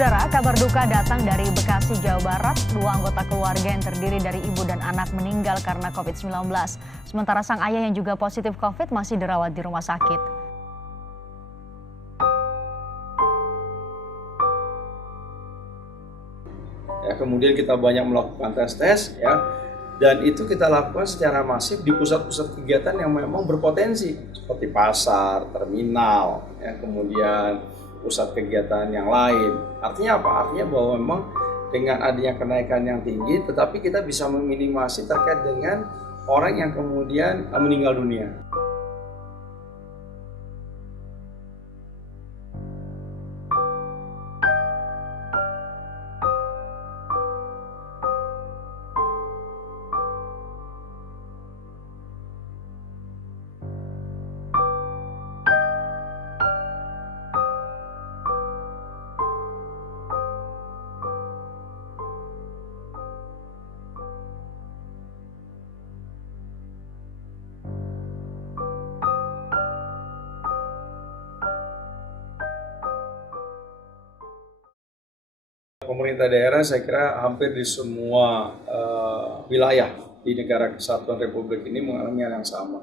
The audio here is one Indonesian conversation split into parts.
Saudara, kabar duka datang dari Bekasi, Jawa Barat. Dua anggota keluarga yang terdiri dari ibu dan anak meninggal karena COVID-19. Sementara sang ayah yang juga positif COVID masih dirawat di rumah sakit. Ya, kemudian kita banyak melakukan tes ya, dan itu kita lakukan secara masif di pusat-pusat kegiatan yang memang berpotensi seperti pasar, terminal, ya, kemudian pusat kegiatan yang lain. Artinya apa? Artinya bahwa memang dengan adanya kenaikan yang tinggi, tetapi kita bisa meminimasi terkait dengan orang yang kemudian meninggal dunia. Pemerintah daerah saya kira hampir di semua wilayah di negara kesatuan Republik ini mengalami hal yang sama.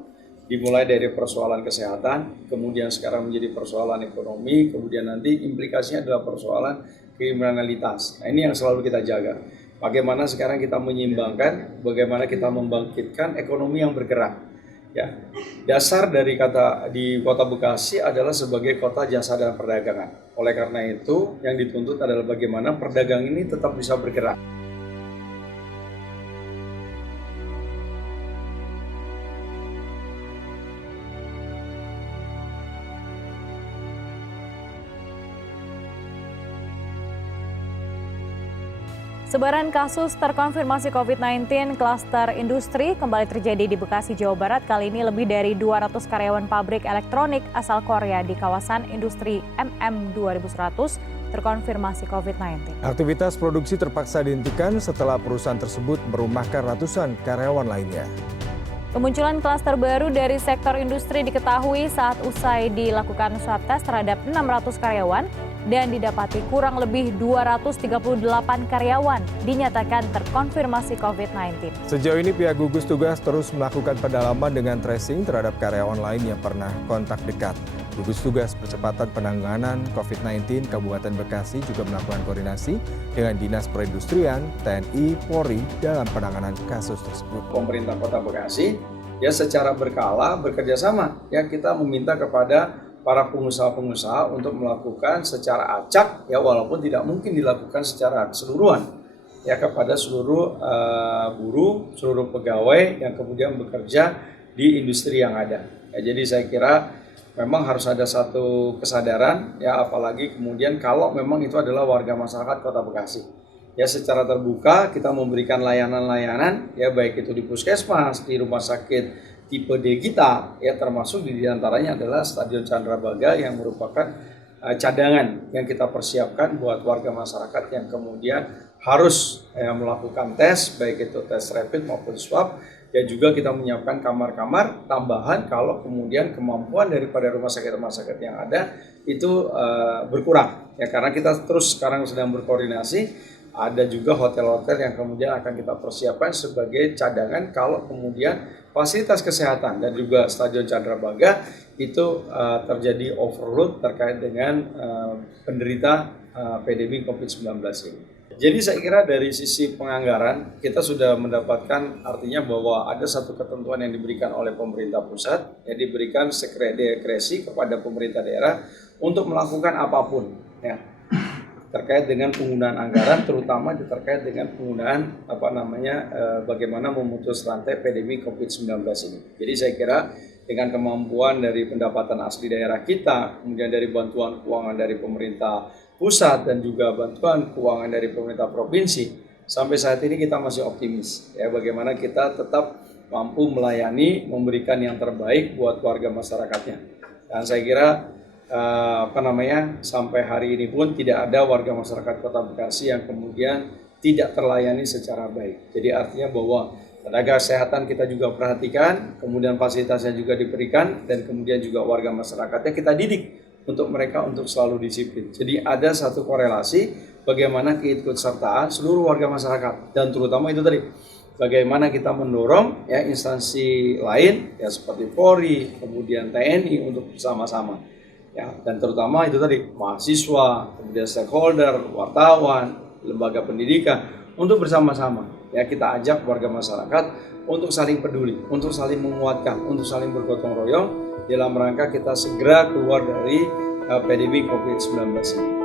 Dimulai dari persoalan kesehatan, kemudian sekarang menjadi persoalan ekonomi, kemudian nanti implikasinya adalah persoalan kriminalitas. Nah, ini yang selalu kita jaga. Bagaimana sekarang kita menyeimbangkan, bagaimana kita membangkitkan ekonomi yang bergerak. Ya, dasar dari kata di Kota Bekasi adalah sebagai kota jasa dan perdagangan. Oleh karena itu, yang dituntut adalah bagaimana perdagangan ini tetap bisa bergerak. Sebaran kasus terkonfirmasi COVID-19 klaster industri kembali terjadi di Bekasi, Jawa Barat. Kali ini lebih dari 200 karyawan pabrik elektronik asal Korea di kawasan industri MM2100 terkonfirmasi COVID-19. Aktivitas produksi terpaksa dihentikan setelah perusahaan tersebut merumahkan ratusan karyawan lainnya. Kemunculan klaster baru dari sektor industri diketahui saat usai dilakukan swab test terhadap 600 karyawan dan didapati kurang lebih 238 karyawan dinyatakan terkonfirmasi COVID-19. Sejauh ini pihak gugus tugas terus melakukan pendalaman dengan tracing terhadap karyawan lain yang pernah kontak dekat. Gugus tugas percepatan penanganan COVID-19 Kabupaten Bekasi juga melakukan koordinasi dengan Dinas Perindustrian, TNI, Polri dalam penanganan kasus tersebut. Pemerintah Kota Bekasi ya secara berkala bekerja sama, ya kita meminta kepada para pengusaha-pengusaha untuk melakukan secara acak, ya walaupun tidak mungkin dilakukan secara keseluruhan, ya kepada seluruh buruh, seluruh pegawai yang kemudian bekerja di industri yang ada. Ya, jadi saya kira memang harus ada satu kesadaran, ya apalagi kemudian kalau memang itu adalah warga masyarakat Kota Bekasi. Ya secara terbuka kita memberikan layanan-layanan, ya baik itu di puskesmas, di rumah sakit tipe D kita, ya termasuk di antaranya adalah Stadion Candrabaga yang merupakan cadangan yang kita persiapkan buat warga masyarakat yang kemudian harus melakukan tes, baik itu tes rapid maupun swab, dan juga kita menyiapkan kamar-kamar tambahan kalau kemudian kemampuan daripada rumah sakit yang ada itu berkurang. Ya karena kita terus sekarang sedang berkoordinasi. Ada juga hotel-hotel yang kemudian akan kita persiapkan sebagai cadangan kalau kemudian fasilitas kesehatan dan juga Stadion Candrabaga itu terjadi overload terkait dengan penderita pandemi COVID-19 ini. Jadi saya kira dari sisi penganggaran kita sudah mendapatkan artinya bahwa ada satu ketentuan yang diberikan oleh pemerintah pusat, yang diberikan diskresi kepada pemerintah daerah untuk melakukan apapun, ya. Terkait dengan penggunaan anggaran, terutama terkait dengan penggunaan bagaimana memutus rantai pandemi COVID-19 ini. Jadi saya kira dengan kemampuan dari pendapatan asli daerah kita, kemudian dari bantuan keuangan dari pemerintah pusat dan juga bantuan keuangan dari pemerintah provinsi, sampai saat ini kita masih optimis. Ya, bagaimana kita tetap mampu melayani, memberikan yang terbaik buat warga masyarakatnya. Dan saya kira sampai hari ini pun tidak ada warga masyarakat Kota Bekasi yang kemudian tidak terlayani secara baik. Jadi artinya bahwa tenaga kesehatan kita juga perhatikan, kemudian fasilitasnya juga diberikan, dan kemudian juga warga masyarakatnya kita didik untuk mereka untuk selalu disiplin. Jadi ada satu korelasi bagaimana keikutsertaan seluruh warga masyarakat, dan terutama itu tadi bagaimana kita mendorong ya instansi lain ya seperti Polri, kemudian TNI untuk bersama-sama ya, dan terutama itu tadi mahasiswa, kemudian stakeholder, wartawan, lembaga pendidikan untuk bersama-sama ya kita ajak warga masyarakat untuk saling peduli, untuk saling menguatkan, untuk saling bergotong royong dalam rangka kita segera keluar dari pandemi COVID-19 ini.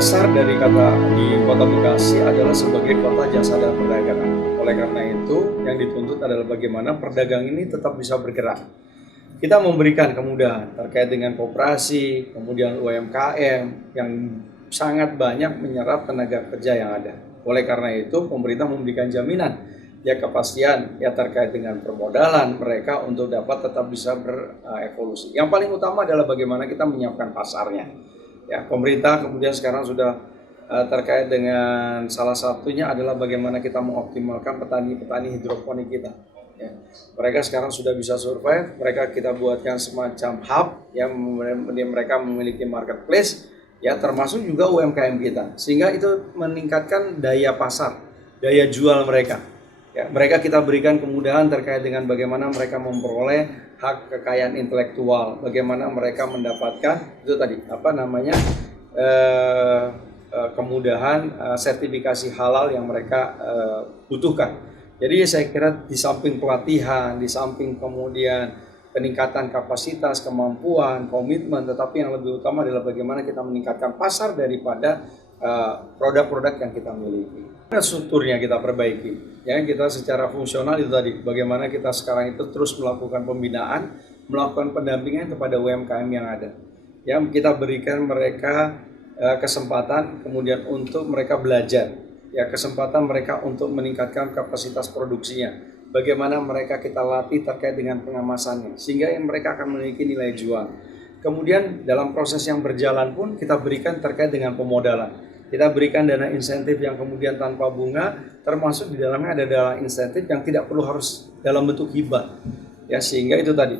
Dasar dari kata di Kota Bekasi adalah sebagai kota jasa dan perdagangan. Oleh karena itu, yang dituntut adalah bagaimana pedagang ini tetap bisa bergerak. Kita memberikan kemudahan terkait dengan koperasi, kemudian UMKM yang sangat banyak menyerap tenaga kerja yang ada. Oleh karena itu, pemerintah memberikan jaminan ya kepastian ya terkait dengan permodalan mereka untuk dapat tetap bisa berevolusi. Yang paling utama adalah bagaimana kita menyiapkan pasarnya. Ya, pemerintah kemudian sekarang sudah terkait dengan salah satunya adalah bagaimana kita mengoptimalkan petani-petani hidroponik kita. Ya. Mereka sekarang sudah bisa survive, mereka kita buatkan semacam hub yang mereka memiliki marketplace, ya termasuk juga UMKM kita, sehingga itu meningkatkan daya pasar, daya jual mereka. Ya, mereka kita berikan kemudahan terkait dengan bagaimana mereka memperoleh hak kekayaan intelektual, bagaimana mereka mendapatkan itu tadi kemudahan sertifikasi halal yang mereka butuhkan. Jadi saya kira di samping pelatihan, di samping kemudian peningkatan kapasitas, kemampuan, komitmen, tetapi yang lebih utama adalah bagaimana kita meningkatkan pasar daripada produk-produk yang kita miliki. Strukturnya kita perbaiki, ya kita secara fungsional itu tadi, bagaimana kita sekarang itu terus melakukan pembinaan, melakukan pendampingan kepada UMKM yang ada. Ya kita berikan mereka kesempatan kemudian untuk mereka belajar, ya kesempatan mereka untuk meningkatkan kapasitas produksinya. Bagaimana mereka kita latih terkait dengan pengemasannya, sehingga mereka akan memiliki nilai jual. Kemudian dalam proses yang berjalan pun kita berikan terkait dengan pemodalan. Kita berikan dana insentif yang kemudian tanpa bunga, termasuk di dalamnya ada dana insentif yang tidak perlu harus dalam bentuk hibah. Ya, sehingga itu tadi,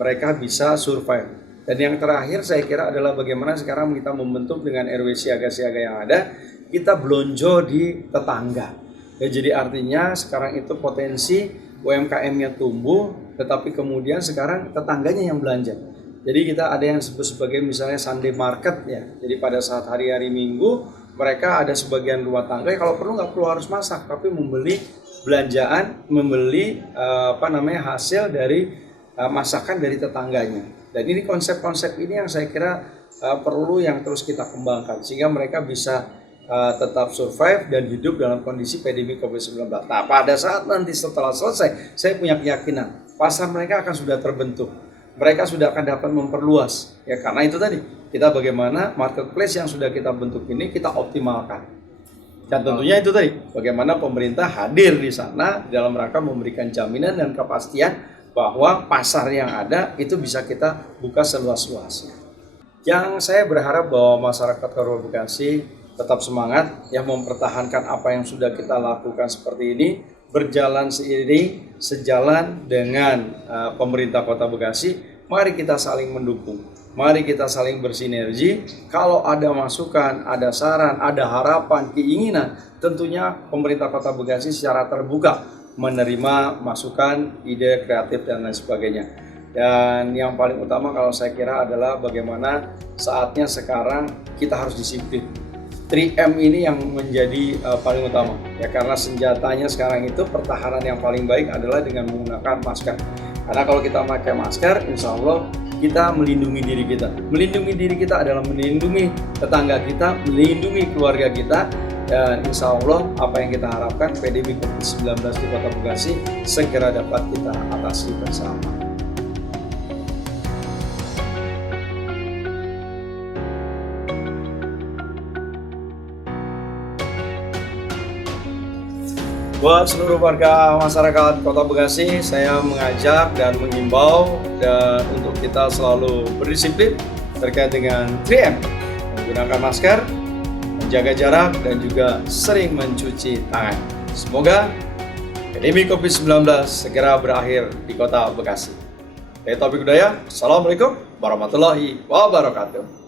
mereka bisa survive. Dan yang terakhir saya kira adalah bagaimana sekarang kita membentuk dengan RW siaga-siaga yang ada, kita belonjo di tetangga. Ya, jadi artinya sekarang itu potensi UMKM-nya tumbuh, tetapi kemudian sekarang tetangganya yang belanja. Jadi kita ada yang disebut sebagai misalnya Sunday market ya. Jadi pada saat hari-hari Minggu mereka ada sebagian rumah tangga kalau perlu nggak perlu harus masak, tapi membeli belanjaan, membeli hasil dari masakan dari tetangganya. Dan ini konsep-konsep ini yang saya kira perlu yang terus kita kembangkan sehingga mereka bisa tetap survive dan hidup dalam kondisi pandemi COVID-19. Nah, pada saat nanti setelah selesai, saya punya keyakinan pasar mereka akan sudah terbentuk. Mereka sudah akan dapat memperluas. Ya karena itu tadi, kita bagaimana marketplace yang sudah kita bentuk ini kita optimalkan. Dan tentunya itu tadi, bagaimana pemerintah hadir di sana dalam rangka memberikan jaminan dan kepastian bahwa pasar yang ada itu bisa kita buka seluas-luasnya. Yang saya berharap bahwa masyarakat Kabupaten Bekasi tetap semangat yang mempertahankan apa yang sudah kita lakukan seperti ini, berjalan seiring sejalan dengan pemerintah Kota Bekasi. Mari kita saling mendukung, mari kita saling bersinergi. Kalau ada masukan, ada saran, ada harapan, keinginan, tentunya pemerintah Kota Bekasi secara terbuka menerima masukan, ide kreatif dan lain sebagainya. Dan yang paling utama kalau saya kira adalah bagaimana saatnya sekarang kita harus disiplin. 3M ini yang menjadi paling utama ya, karena senjatanya sekarang itu pertahanan yang paling baik adalah dengan menggunakan masker. Karena kalau kita pakai masker, insya Allah kita melindungi diri kita. Melindungi diri kita adalah melindungi tetangga kita, melindungi keluarga kita, dan insya Allah apa yang kita harapkan pandemi COVID-19 di Kota Bekasi segera dapat kita atasi bersama. Buat seluruh warga masyarakat Kota Bekasi, saya mengajak dan mengimbau untuk kita selalu berdisiplin terkait dengan 3M, menggunakan masker, menjaga jarak, dan juga sering mencuci tangan. Semoga pandemi COVID-19 segera berakhir di Kota Bekasi. Saya Taufik Hidayah, Assalamualaikum warahmatullahi wabarakatuh.